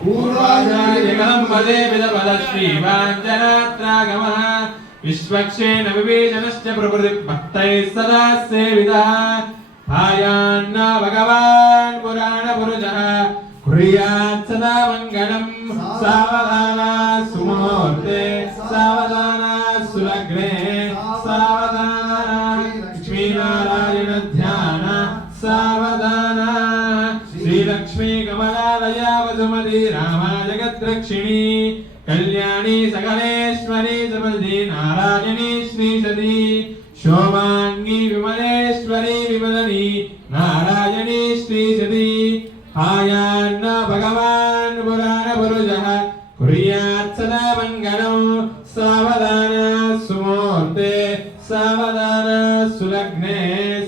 पूर्वाचार्यगणं वदे विदपदश्रीवाञ्जनात्रागमः विश्वक्षेण विवेचनश्च प्रभृतिभक्तैः सदा सेवितः भायान्न भगवान् पुराणपुरुषः कुर्यात् सदा मङ्गलं सावधाना सुमुहूर्ते सावधाना सुलग्ने सावधाना लक्ष्मीनारायण ध्यान सावधाना श्रीलक्ष्मी कमलालया वसुमती रामा जगद्रक्षिणी कल्याणी सकलेश्वरी समृद्धि नारायणी श्रीसती शोभांगी विमलेश्वरी विमलनी नारायणी श्रीसती आयान्न भगवान् पुराणपुरुषः कुर्यात् सदा मङ्गलं सावधाना सुमुहूर्ते सावधाना सुलग्ने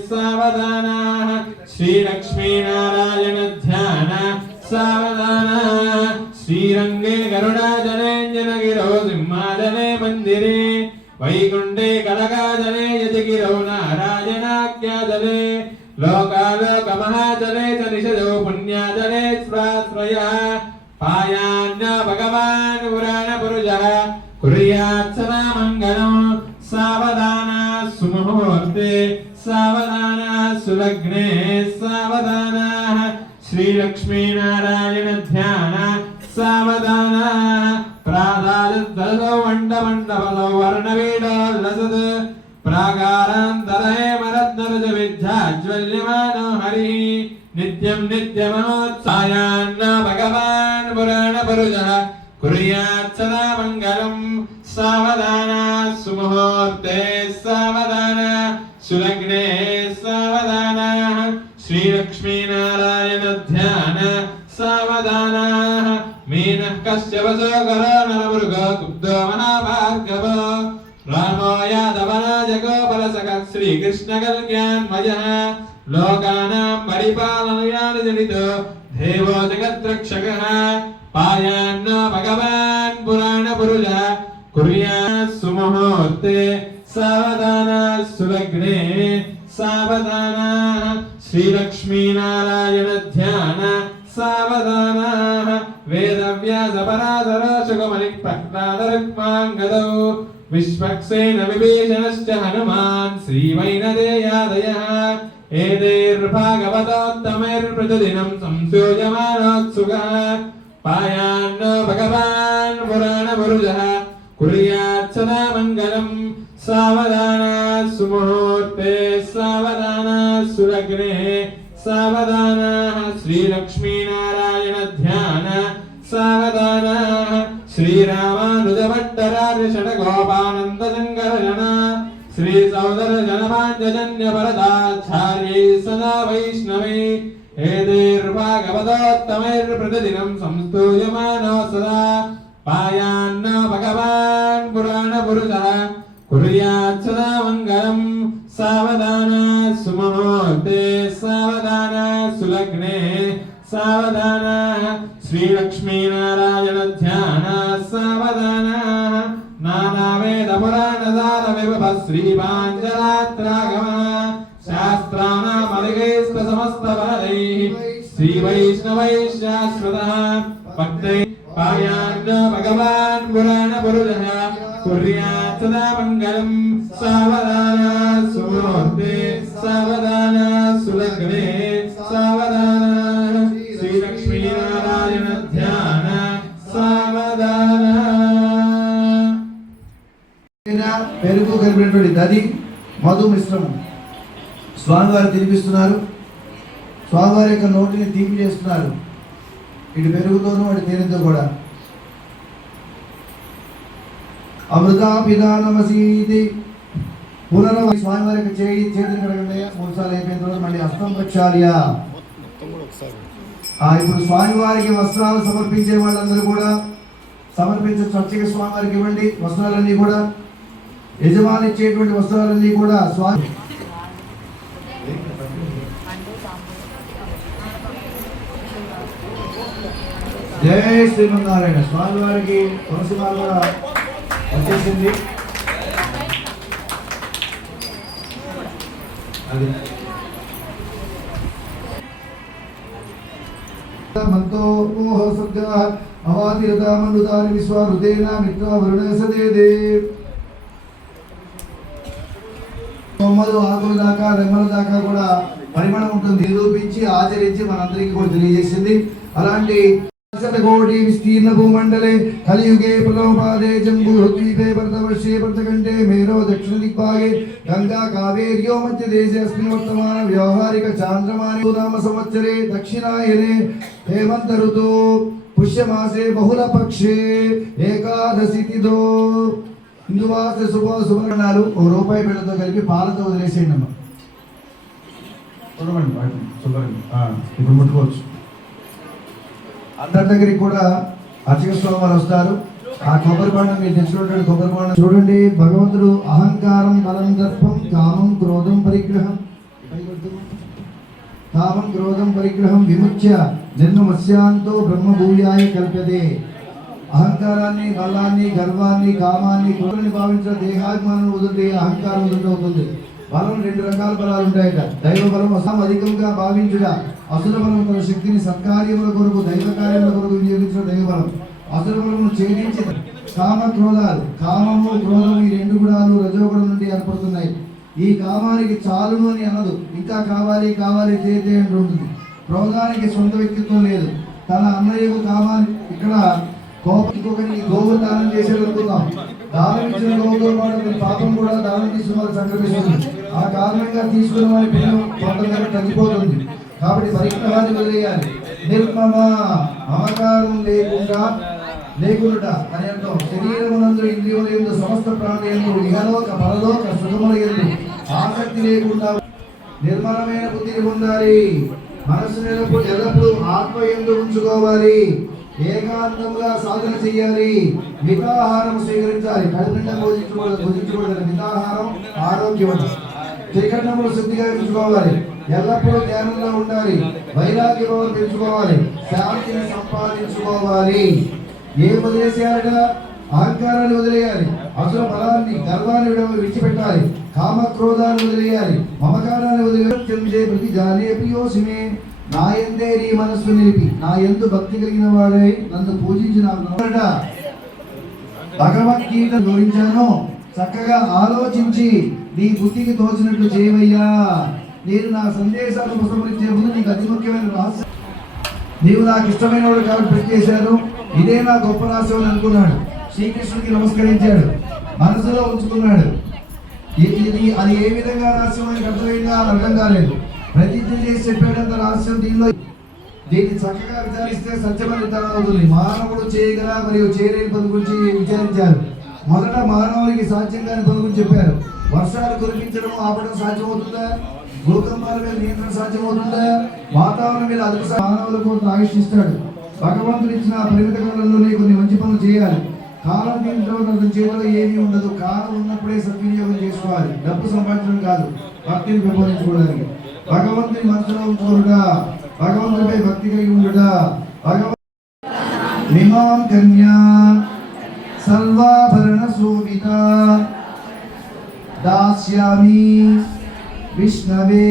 सावधाना श्रीलक्ष्मीनारायण ध्यान सावधाना श्रीरंगे गरुडाजनेऽञ्जनगिरौ सिंहासने मन्दिरे वैकुण्ठे कनकाजले यतिगिरौ नारायणाख्याजले लोकालोकमहाजले च निषदो पुण्याजले स्वाश्रयः पायान्न भगवान् पुराणपुरुषः कुर्यात् सदा मङ्गलं सावधाना सुमुहूर्ते सावधाना सुलग्ने सावधाना श्रीलक्ष्मीनारायण ध्यान सावधाना प्रादालदलौ मण्डमण्डपलौ वर्णवीडोल्लसत् प्राकारान्तरे मरत्नरज विद्याज्वल्यमानो हरिः नित्यं नित्यमनोत्सायान्न भगवान् पुराणपुरुषः कुर्यात् सदा मङ्गलं सावधाना सुमुहूर्ते सावधाना सुलग्ने सावधाना श्रीलक्ष्मीनारायण ध्यान सावधाना मीनः कश्यपसो करो नरमृगो कुब्धो महाभार्गव रामो यादवराजगोपालसखः श्रीकृष्णकल्याणमयः लोकानां परिपालनयानजनितो देवो जगद्रक्षकः पायान्न भगवान् पुराणपुरुषः कुर्यात् सुमुहूर्ते सावधाना सुलग्ने सावधाना श्रीलक्ष्मीनारायण ध्यान सावधाना वेदव्यासपराधरो सुगमनिप्रह्लादरुक्माङ्गदौ विश्वक्सेन विभीषणश्च हनुमान् श्रीवैनदेयादयः एतैर्भागवतोत्तमैर्प्रतिदिनं संसूयमानोत्सुकः पायान्न भगवान् पुराणपुरुषः कुर्यात् सदा मङ्गलं सावधाना सुमुहूर्ते सावधाना सुलग्ने सावधाना श्रीलक्ष्मीनारायण ध्यान सावधाना श्रीरामानुजभट्टरार्य षड्गोपानन्दशङ्करजन श्रीसौदरजनभाण्डजन्यवरदाचार्यै सदा वैष्णवे एतैर्भागवतोत्तमैर्प्रतिदिनं संस्तूयमानो सदा पायान्न भगवान् पुराणपुरुषः कुर्यात् सदा मङ्गलं सावधाना सुमुहूर्ते सावधाना सुलग्ने सावधाना श्रीलक्ष्मीनारायण ध्यान सावधाना नानावेदपुराणसारविभवः श्रीवाञ्जनात्रागमः शास्त्राणामधिगैस्तसमस्तफलैः श्रीवैष्णवैः शाश्वतः भक्तैः पायान्न भगवान् पुराणपुरुषः कुर्यात् सदा मङ्गलं सावधाना सुमुहूर्ते सावधाना सुलग्ने सावधाना श्रीलक्ष्मीनारायण ध्यान सावधाना పెరుగు కలిపినటువంటి దది మధు మిశ్రమం స్వామివారు తినిపిస్తున్నారు. స్వామివారి యొక్క నోటిని తీపి చేస్తున్నారు. ఇటు పెరుగుతోనూ అటు తేనెతో కూడా. అమృతాపిదానమసీతి పునరవ స్వామివారి యొక్క చేతిని కడగండి. 3 సార్లు అయిపోయిన తర్వాత మళ్ళీ హస్తం ప్రక్షాళ్య. ఇప్పుడు స్వామివారికి వస్త్రాలు సమర్పించే వాళ్ళందరూ కూడా సమర్పించే స్వచ్ఛగా స్వామివారికి ఇవ్వండి. వస్త్రాలన్నీ కూడా యజమాని ఇచ్చేటువంటి వస్త్రాలన్నీ కూడా స్వామి జయ శ్రీమన్నారాయణ. స్వామివారికి తులసిమాల కూడా వచ్చేసింది. మంతో మోహ సర్గా అవాతిరత మనుదాని విశ్వరుదేన మిత్ర వరుణ సదేదే కొమ్మలు ఆకుల దాకా రెమ్మల దాకా కూడా పరిమళం ఉంటుంది. నిరూపించి ఆచరించి మనందరికీ కూడా తెలియజేసింది. అలాంటి కోటి విస్తీర్ణ భూమండలే కలియుగే ప్రథమపాదే జంబూద్వీపే భరతవర్షే భరతఖండే మేరో దక్షిణ దిగ్భాగే గంగా కావేర్యో మధ్య దేశే అస్మిన్ వర్తమాన వ్యవహారిక చాంద్రమానే నామ సంవత్సరే దక్షిణాయనే హేమంత ఋతు పుష్యమాసే బహుళ పక్షే ఏకాదశి తిథో హిందువాస శుభవర్ణాలు ₹1 బిళ్ళతో కలిపి పాలతో వదిలేసేయండి అమ్మ. చూడమండి వాటిని శుభ్రంగా ఇప్పుడు ముట్టుకోవచ్చు. అందరి దగ్గరికి కూడా అర్చక స్వామి వారు వస్తారు. ఆ కొబ్బరి బాండం మీరు తెచ్చుకున్నటువంటి కొబ్బరి బాండం చూడండి. భగవంతుడు అహంకారం బలం దర్పం కామం క్రోధం పరిగ్రహం విముచ్య నిర్మమస్యాంతో బ్రహ్మభూయాయ కల్ప్యతే. అహంకారాన్ని బలాన్ని గర్వాన్ని కామాన్ని క్రోధాన్ని భావించిన దేహాభిమానం వదిలి అహంకారం వదులుతుంది. బలం 2 రకాల బలాలు ఉంటాయట. దైవ బలం అధికంగా భావించుట, అసుర బలం తన శక్తిని సత్కార్యముల కొరకు దైవ కార్యముల కొరకు వినియోగించిన దైవ బలం. అసుర బలమును ఛేదించిన కామ క్రోధాలు. కామము క్రోధము ఈ 2 గుణాలు రజోగుణం నుండి ఏర్పడుతున్నాయి. ఈ కామానికి చాలును అని అనదు, ఇంకా కావాలి కావాలి తేతే అంటుంది. క్రోధానికి సొంత వ్యక్తిత్వం లేదు. తన అన్నయ్యకు కామాన్ని ఇక్కడ కోపంకొకరికి గోవు దానం చేసేది అనుకుందాం. దానం ఇచ్చిన గోవుతో పాటు పాపం కూడా దానం తీసుకున్న వారికి సంక్రమిస్తుంది. ఆ కారణంగా తీసుకున్న వారి పుణ్యం కొంతమేర తగ్గిపోతుంది. కాబట్టి పరిగ్రహాన్ని వదిలేయాలి. నిర్మమ మమకారం లేకుండా అని అర్థం. శరీరమునందు ఇంద్రియములందు సమస్త ప్రాణులందు ఇహలోక పరలోక సుఖములందు ఆసక్తి లేకుండా నిర్మలమైన బుద్ధిని పొందాలి. మనస్సును ఎల్లప్పుడూ ఆత్మ యందు ఉంచుకోవాలి. ఏకాంతంగా సాధన చేయాలి. మితాహారం స్వీకరించాలి. కడుపునిండా భుజించకూడదు. మితాహారం ఆరోగ్యం. త్రికరణములు శుద్ధిగా ఉంచుకోవాలి. ఎల్లప్పుడూ ధ్యానంలో ఉండాలి. వైరాగ్య భావం పెంచుకోవాలి. శాంతిని సంపాదించుకోవాలి. ఏం వదిలేసేయాలట? అహంకారాన్ని వదిలేయాలి. అసుర బలాన్ని గర్వాన్ని విడిచిపెట్టాలి. కామ క్రోధాన్ని వదిలేయాలి. మమకారాన్ని వదిలేయాలి. ప్రతి జానే ప్రియోసిమే నా యందే నీ మనస్సు నిలిపి నా యందు భక్తి కలిగిన వాడై నన్ను పూజించిన భగవద్గీత వివరించాను. చక్కగా ఆలోచించి నీ బుద్ధికి తోచినట్లు చేయవయ్యా. నేను నా సందేశాలను ప్రసరించే ముందు నీకు అతి ముఖ్యమైన రహస్యం. నీవు నాకు ఇష్టమైన వాడు కాబట్టి పెట్టేశాను. ఇదే నా గొప్ప రహస్యం అని అనుకున్నాడు. శ్రీకృష్ణుడికి నమస్కరించాడు. మనసులో ఉంచుకున్నాడు. అది ఏ విధంగా రహస్యం అని అర్థమైందా అని అర్థం కాలేదు. ప్రతిజ్ఞ చేసి చెప్పేటంత రహస్యం దీన్ని చక్కగా విచారిస్తే సత్యమైన నిర్ధారణ అవుతుంది. మానవుడు చేయగల మరియు చేయలేని పని గురించి విచారించారు. మొదట మానవునికి సాధ్యం కాని పని గురించి చెప్పారు. వర్షాలు కురిపించడం ఆపడం సాధ్యమవుతుందా? భూకంపాల మీద నియంత్రణ సాధ్యమవుతుందా? వాతావరణం మీద అదుపు మానవులకు ఆయుష్నిస్తాడు. భగవంతుడు ఇచ్చిన పరిమిత కాలంలోనే కొన్ని మంచి పనులు చేయాలి. కాలం తీరిన తర్వాత అతని చేతిలో ఏమీ ఉండదు. కాలం ఉన్నప్పుడే సద్వినియోగం చేసుకోవాలి. డబ్బు సంపాదించడం కాదు, భక్తిని పెంపొందించుకోవడానికి. భగవంతుని మనసులో ఉంచుకోరుగా, భగవంతుడిపై భక్తి కలిగి ఉండుగా. నిమాం కన్యా సర్వాభరణ శోభిత దాస్యామి విష్ణవే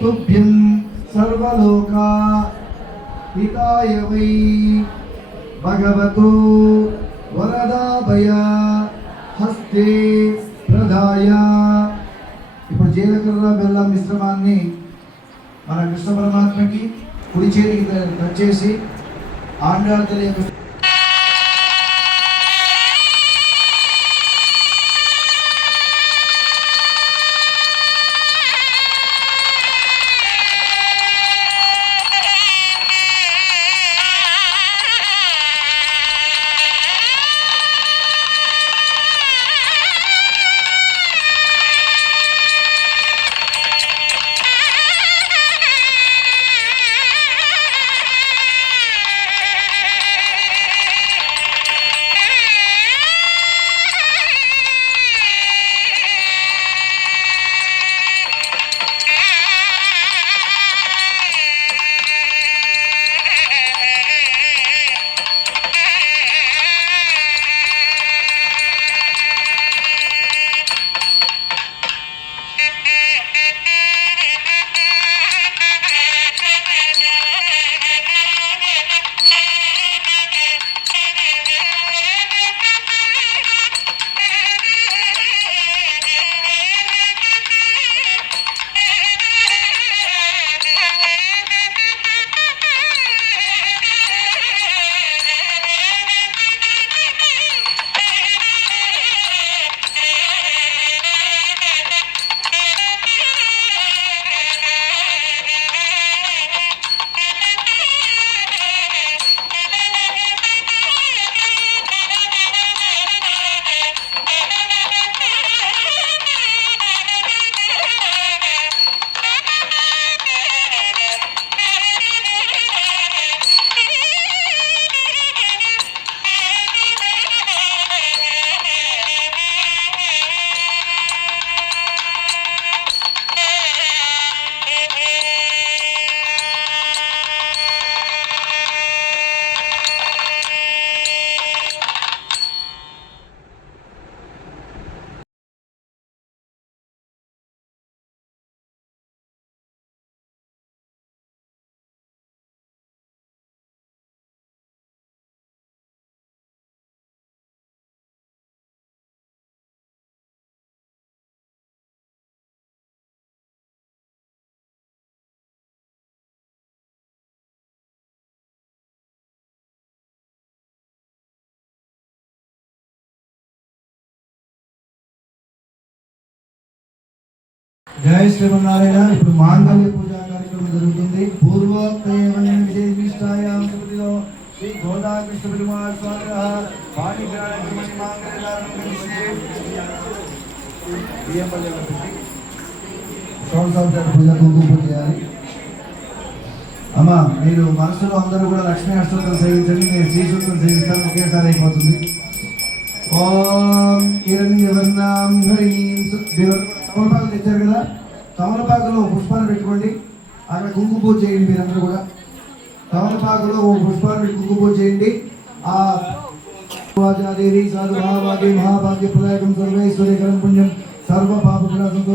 తుభ్యం సర్వలోకా హితాయ వై భగవతో వరదాభయ హస్తే ప్రదాయ. ఇప్పుడు జీలకర్ర బెల్లం మిశ్రమాన్ని మన కృష్ణ పరమాత్మకి కుడి చేతికి టచ్ చేసి ఆండాళ్ళ యొక్క జై శ్రీమన్నారాయణ. ఇప్పుడు మాంగళ్య పూజా కార్యక్రమం జరుగుతుంది. పూర్వోక్తేవన విశేషిష్టాయాం సుమతిలో శ్రీ గోదా కృష్ణ పెరుమాళ్ స్వామినః పాణిగ్రహణ గురుమణి మాంగళ్యదానం కరిష్యే. బియ్యం పల్లెలు పెట్టి సంవత్సరం పూజ కుంకుమ పూజ చేయాలి. అమ్మ మీరు మనసులో అందరూ కూడా లక్ష్మీ అష్టోత్తరం సేవించండి. నేను శ్రీ సూత్రం సేవిస్తాను, ఒకేసారి అయిపోతుంది. ఓం హిరణ్యవర్ణాం హరీం తమలపాకులు తెచ్చారు కదా, తమలపాకులో పుష్పాలు పెట్టుకోండి. అక్కడ కుంకుమ పూజ చేయండి. మీరందరూ కూడా తమలపాకులో పుష్పాలు పెట్టి కుంకుమ పూజ చేయండి. ఆ దేవి సాధు మహాభాగ్య మహాభాగ్య ప్రదాయకం సర్వేశ్వరీకరం పుణ్యం సర్వ పాప వినాశంతో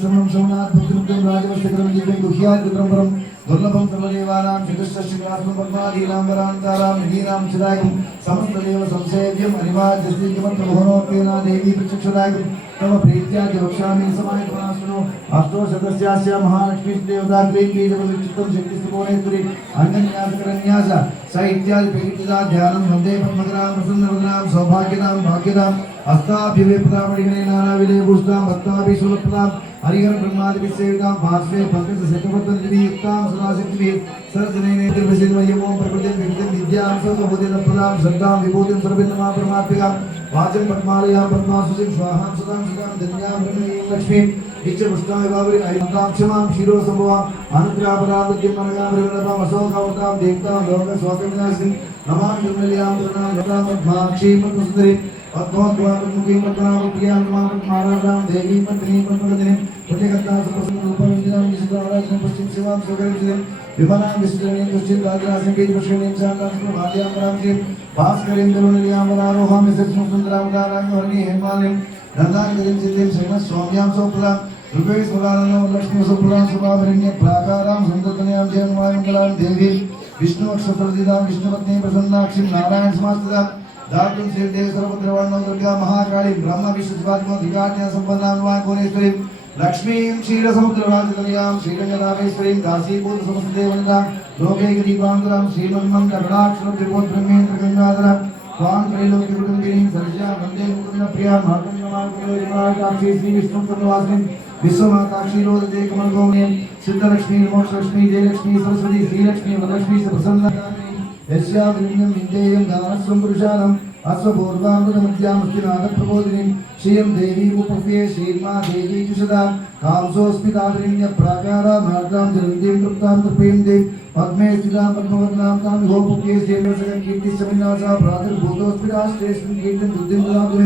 శ్రవణం శ్రవణాత్ భక్తిముక్తం రాజవస్తికరం దివ్యం గుహ్యాద్భుతం దుర్లభం సర్వదేవానాం చతుశ్చక్రాస్మం పద్మాదీనాంబరాంతారాం నిధీనాం చిదాయం సమస్తదేవ సంసేవ్యం అనివార్యస్తికిమంత్ర మోహనోపేనా దేవీ ప్రత్యక్షదాయం తమ ప్రీత్యాది వక్ష్యామి సమాయతమనాస్ను అష్టోశతస్యాస్య మహాలక్ష్మీ దేవతా క్లీం బీజపదచిత్తం శక్తిస్తుపోనేశ్వరి అంగన్యాసకరన్యాస స ఇత్యాది ప్రకృతిదా ధ్యానం వందే పద్మకరాం ప్రసన్నవదనాం సౌభాగ్యదాం భాగ్యదాం హస్తాభివేపదామణిగణే నానావిధే భూషితాం భక్తాభిశూలప్రదాం హరిహర బ్రహ్మాది సేవితాం పార్శ్వే పంకజ శతపత్రయుక్తాం సదాశక్తి సర్జనైనేర్వశేమయం ప్రకృతిం వికృతిం విద్యాం సర్వభూతిప్రదాం శ్రద్ధాం విభూతిం సర్వభిన్నమా పరమాత్మికాం వాచం పద్మాలయాం పద్మాసుచిం స్వాహాం సదాం సదాం ధన్యాం బ్రహ్మయీం లక్ష్మీం ఇచ్చపుష్టాయ బాబరి ఐతాం క్షమాం శిరో సంభవాం అనుగ్రహపరామృత్యం మనగాం రివనపాం అశోకావతాం దేవతాం లోక స్వాకవినాశిం నమామి నిర్మల్యాం ధృణాం గతాం పద్మాక్షీం పద్మసుందరీం పద్మోద్వాముఖీం పద్మనాభప్రియాం నమాం పద్మారాధాం దేవీం పద్మనీం పద్మగదినిం పుణ్యకర్తాం సుప్రసన్నరూపం నిశితారాజనం పశ్చిం శివాం సుగరిచిం విమలాం విశ్వజనీం పశ్చిం రాజరాజం గీత పుష్కరిణీం శాంతాం భార్యాం భాస్కరీం తరుణియామరారోహాం విశేషం సుందరావతారాం వర్ణీ హేమాలిం గంధాంగరిం సిద్ధిం శ్రీమ స్వామ్యాం సోప్రదాం ఋగ్వేద స్వరాలను లక్ష్మీ సుప్రదాం శుభాభరణ్య ప్రాకారాం సుందరతనయాం జయమాయంకలాం దేవీం విష్ణువక్షప్రదిదాం విష్ణుపత్ని ప్రసన్నాక్షిం నారాయణ సమాస్తదాం దాతుం శ్రీదేవి సర్వద్రవర్ణం దుర్గా మహాకాళి బ్రహ్మ విష్ణుస్వాత్మధికాజ్ఞా సంపన్నాం కోనేశ్వరీం లక్ష్మీం క్షీరసముద్రరాజతనయాం శ్రీరంగరామేశ్వరీం దాసీభూత సమస్తదేవనతాం లోకైకదీపాంతరాం శ్రీమన్మం కరుణాక్షరం త్రిభువద్బ్రహ్మేంద్ర గంగాధరం स्वां त्रैलोक्य कुटुंबिनीं सरिजा वंदे मुकुंद प्रिया मातंगमाकाक्षी श्री विष्णु सर्ववासिनीं विश्वमाकाक्षी रोदते कमलगौणीं सिद्धलक्ष्मी मोक्षलक्ष्मी जयलक्ष्मी सरस्वती श्रीलक्ष्मी वरलक्ष्मी प्रसन्नदायिनी यस्या विलिंगं विन्देयं दानस्वं पुरुषाणं अश्वपूर्वामृतमध्यामस्तिनाथ प्रबोधिनीं श्रियं देवी उपप्रिये श्रीर्मा देवी जुषदा कांसोस्मितावरिण्य प्राकारा मार्गां जलन्तीं तृप्तां तृप्यं देव पद्मे स्थितां पद्मवर्णां तां गोपप्रिये श्रीवत्सकं कीर्तिसमिन्नासा प्रातर्भूतोस्मिता श्रेष्ठं कीर्तिं बुद्धिं ददातु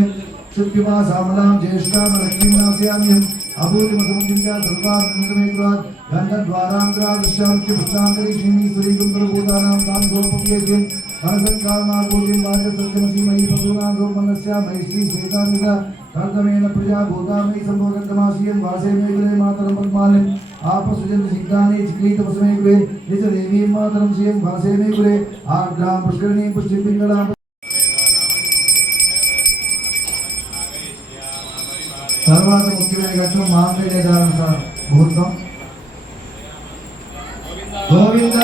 शुद्धिमा सामलां ज्येष्ठां लक्ष्मीं नास्याम्यहम् अभूतिमसमुद्रिं च सर्वां नन्दमेक्वात् गन्धद्वारान्तरादृश्यां च पुष्टान्तरी श्रीमीश्वरीं प्रभूतानां तां गोपप्रिये श्रीं मनसत्कामापूर्तिं वाचसत्यमसीमयी पशूनां गोपन्नस्या मैश्री श्वेतान्विता कर्तमेन प्रजा भूतामयी सम्भोगन्तमासीयं वासे मे गुरे मातरं पद्मालिम् आपसुजन्त सिद्धानि चिक्लीत पसमे गुरे निज देवीं मातरं श्रियं वासे मे गुरे आर्द्रां पुष्करिणीं पुष्टिं पिङ्गलां తర్వాత ముఖ్యమైన ఘట్టం మాంగళ్య ధారణ ముహూర్తం. గోవింద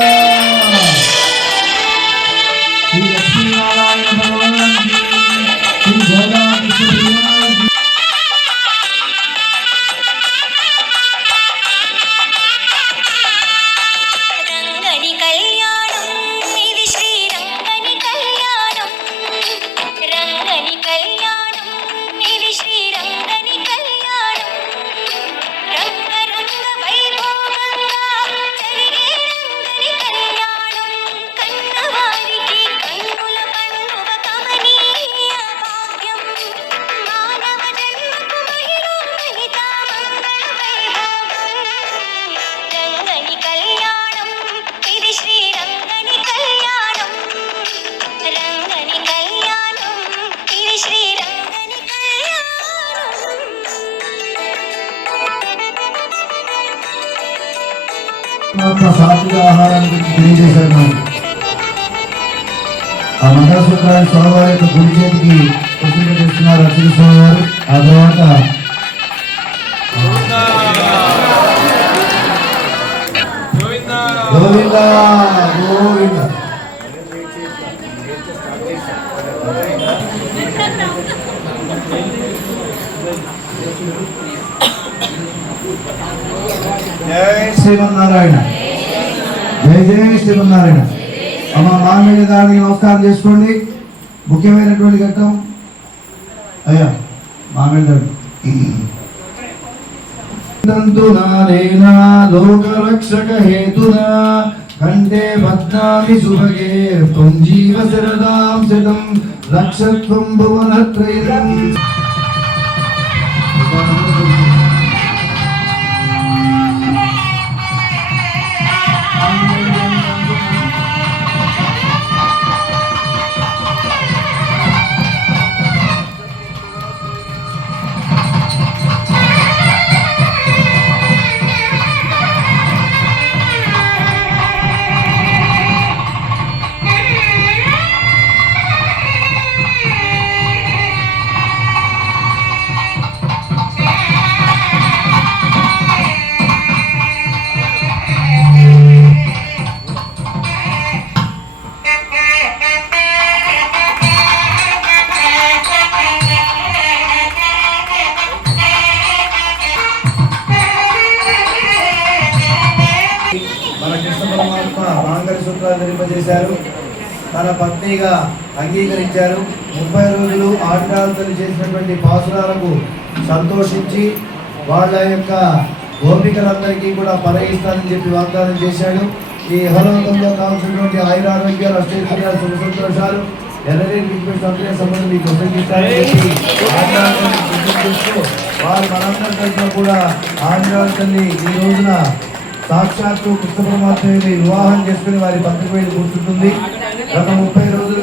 శ్రీ లక్ష్మీనారాయణ భగవాన్ శ్రీ గోదా సాత్విక ఆహారాన్ని గురించి తెలియజేశారు. మనకి ఆ మంగళసూత్రాన్ని స్వామివారి యొక్క గుడి చేతికి ప్రసిద్ధ చేస్తున్నారు అర్చక స్వామివారు. ఆ తర్వాత గోవింద గోవింద శ్రీమన్నారాయణ. జై జై శ్రీమన్నారాయణ. అమ్మ మాంగళ్య దానికి నమస్కారం చేసుకోండి. ముఖ్యమైనటువంటి ఘట్టం అయ్యా మాంగళ్య లోకరక్షక హేతునా కంఠే భద్రామి సుభగే త్వం జీవ శరదాం శతం రక్షత్వం భువనత్రైరం. మన కృష్ణ పరమాత్మ మాంగళ్య సూత్రాలు ధరింపజేశారు. తన పత్నిగా అంగీకరించారు. 30 రోజులు ఆండాలతో చేసినటువంటి పాసురాలకు సంతోషించి వాళ్ళ యొక్క గోపికలందరికీ కూడా పరగిస్తానని చెప్పి వాగ్దానం చేశాడు. ఈ హలోకంలో కావాల్సినటువంటి ఆయురారోగ్యాలు, అష్టైశ్వర్యాలు, సుఖ సంతోషాలు సంబంధం మీకు ఉపయోగిస్తారని చెప్పి వారు మనందరి తరఫున కూడా ఆంధ్రాల తల్లి ఈ రోజున సాక్షాత్తు కృష్ణ పరమాత్మని వివాహం చేసుకుని వారి పత్రిక మీద కూర్చుంటుంది. గత 30 రోజులు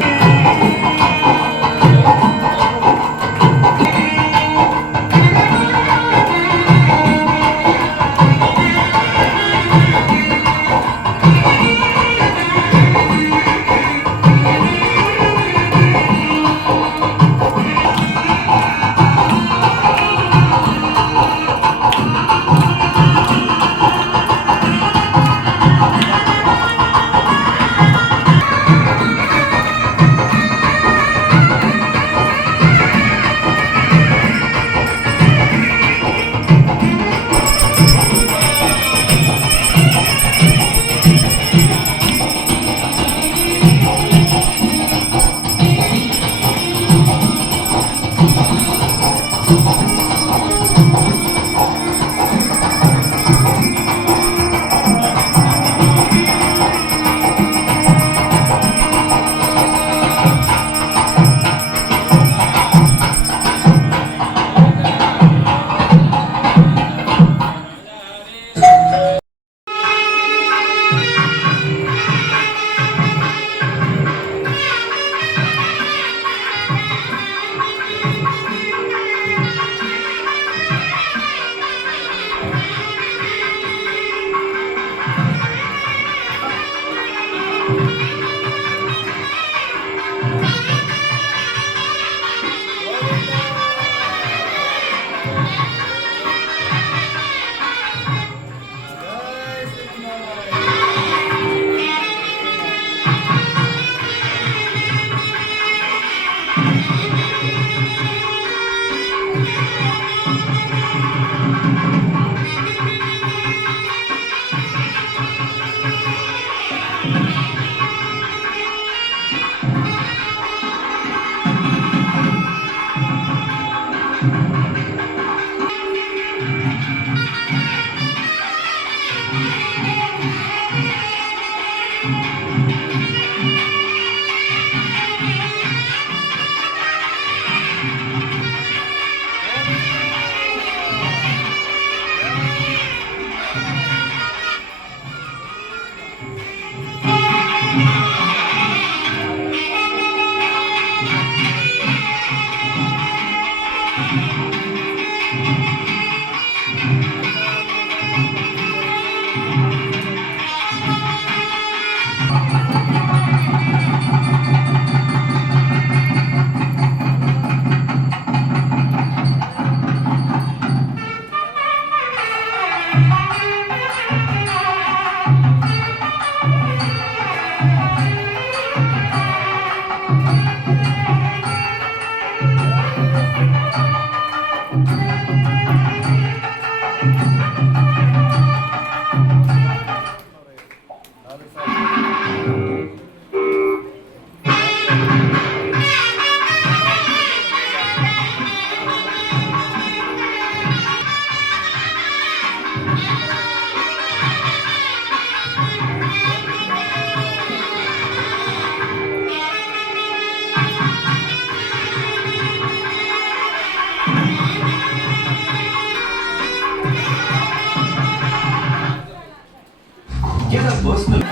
ఎలా పోస్తుంది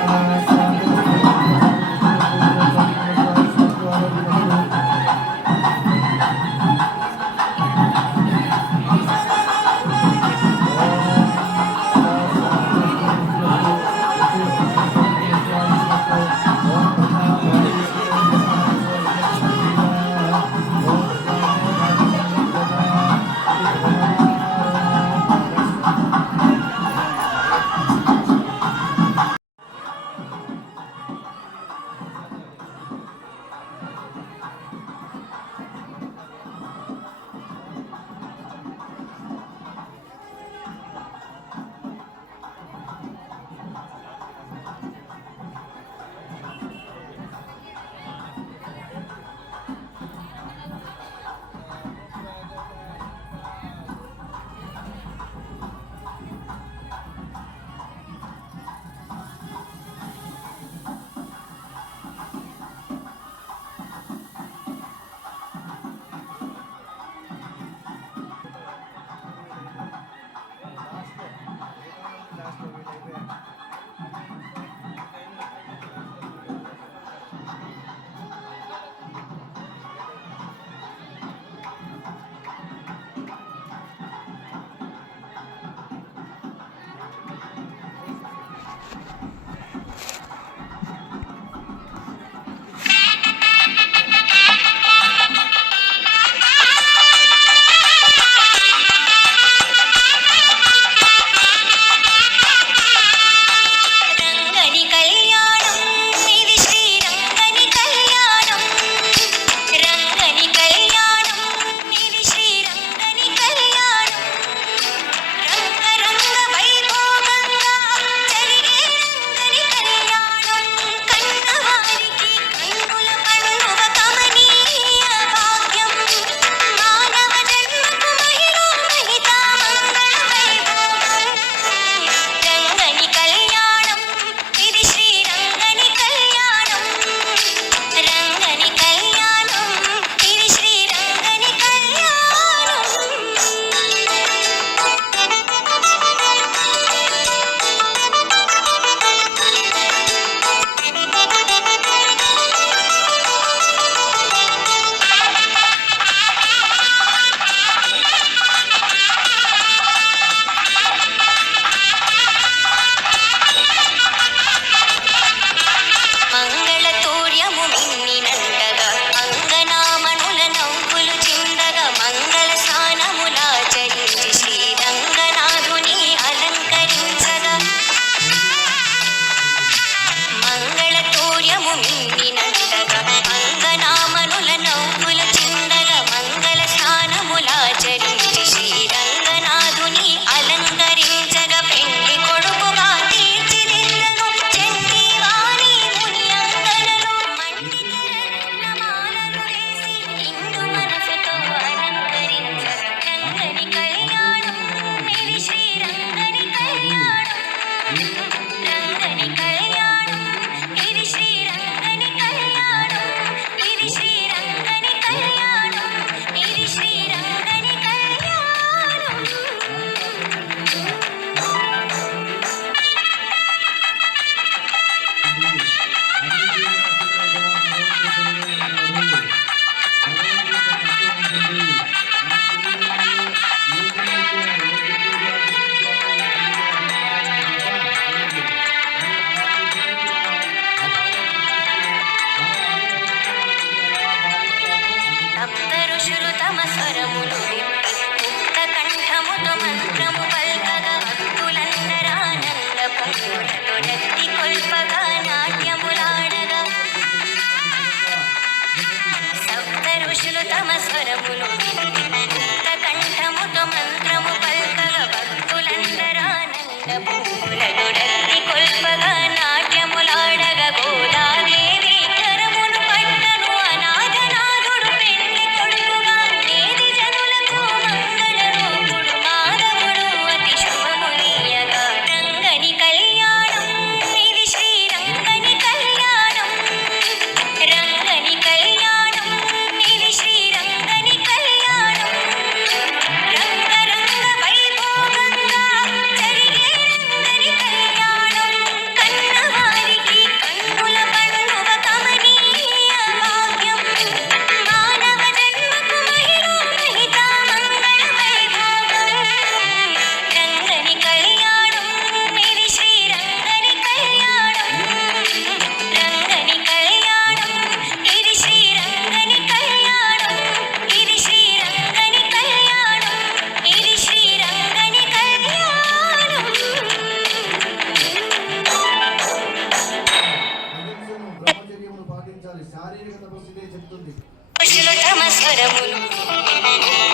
స్వరములు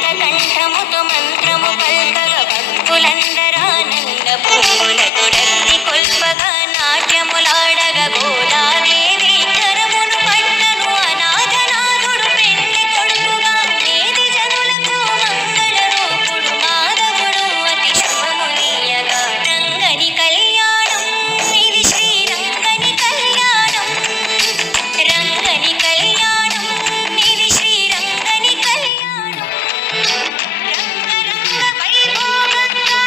కంఠముతో మంత్రము పల్కగ భక్తులందరానంద పువ్వులతో రక్తి కొల్పగా నాట్యములాడగ గోదాదేవి కరమును పట్టను అనాథనాథుడు పెళ్లి కొడుకుగా నేది జనులకు మంగళ రూపుడు మాధవుడు అతి శుభమునీయగా రంగని కళ్యాణం ఇది శ్రీరంగని కళ్యాణం రంగని కళ్యాణం ఇది శ్రీరంగని కళ్యాణం రంగరంగ వైభోగంగా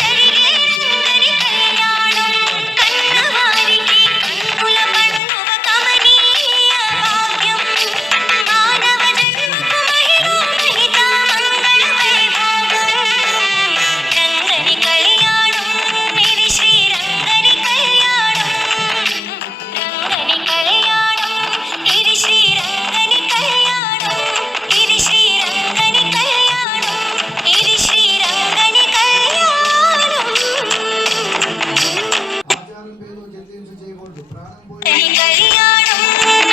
జరిగే రంగని కళ్యాణం కన్నవారికి కన్నుల పండుగ కమనీయ భాగ్యం మానవ జన్మకు మహిమాన్విత మంగళ వైభోగం రంగని కళ్యాణం ఇది శ్రీరంగని కళ్యాణం రంగని కళ్యాణం ఇది శ్రీరంగని కళ్యాణం ఇది శ్రీరంగని కళ్యాణం ఇది శ్రీరంగని కళ్యాణం ఆచారం పేరు జతించ చేయకూడదు. ప్రాణం పోయి రంగని కళ్యాణం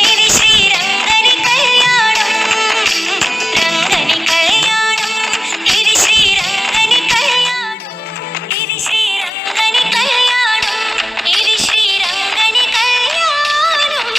ఇది శ్రీరంగని కళ్యాణం రంగని కళ్యాణం ఇది శ్రీరంగని కళ్యాణం ఇది శ్రీరంగని కళ్యాణం ఇది శ్రీరంగని కళ్యాణం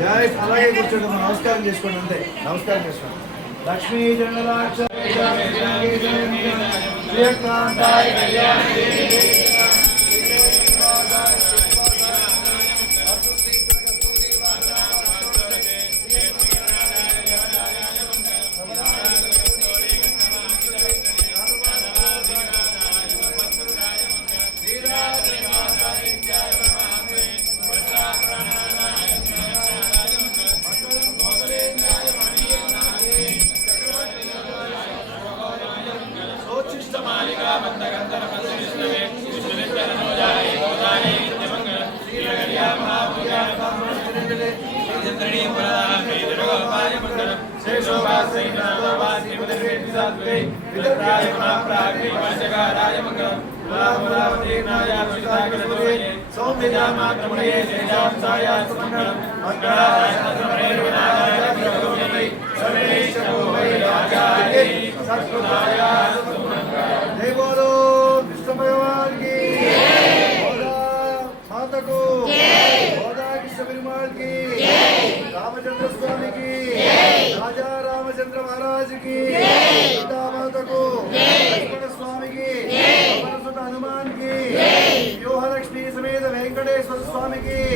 జై అలాగే కూర్చోండి నమస్కారం చేసుకోండి అంతే నమస్కారం చేసుకోండి లక్ష్మీ జనరాక్ష जय बोलो विष्णु भगवान की बोला माता को बोला कृष्ण पेरुमाल की रामचंद्र स्वामी की राजा रामचंद्र महाराज की सीता माता को लक्ष्मण स्वामी की पवन सुत हनुमान की व्यूह लक्ष्मी समेत वेंकटेश्वर स्वामी की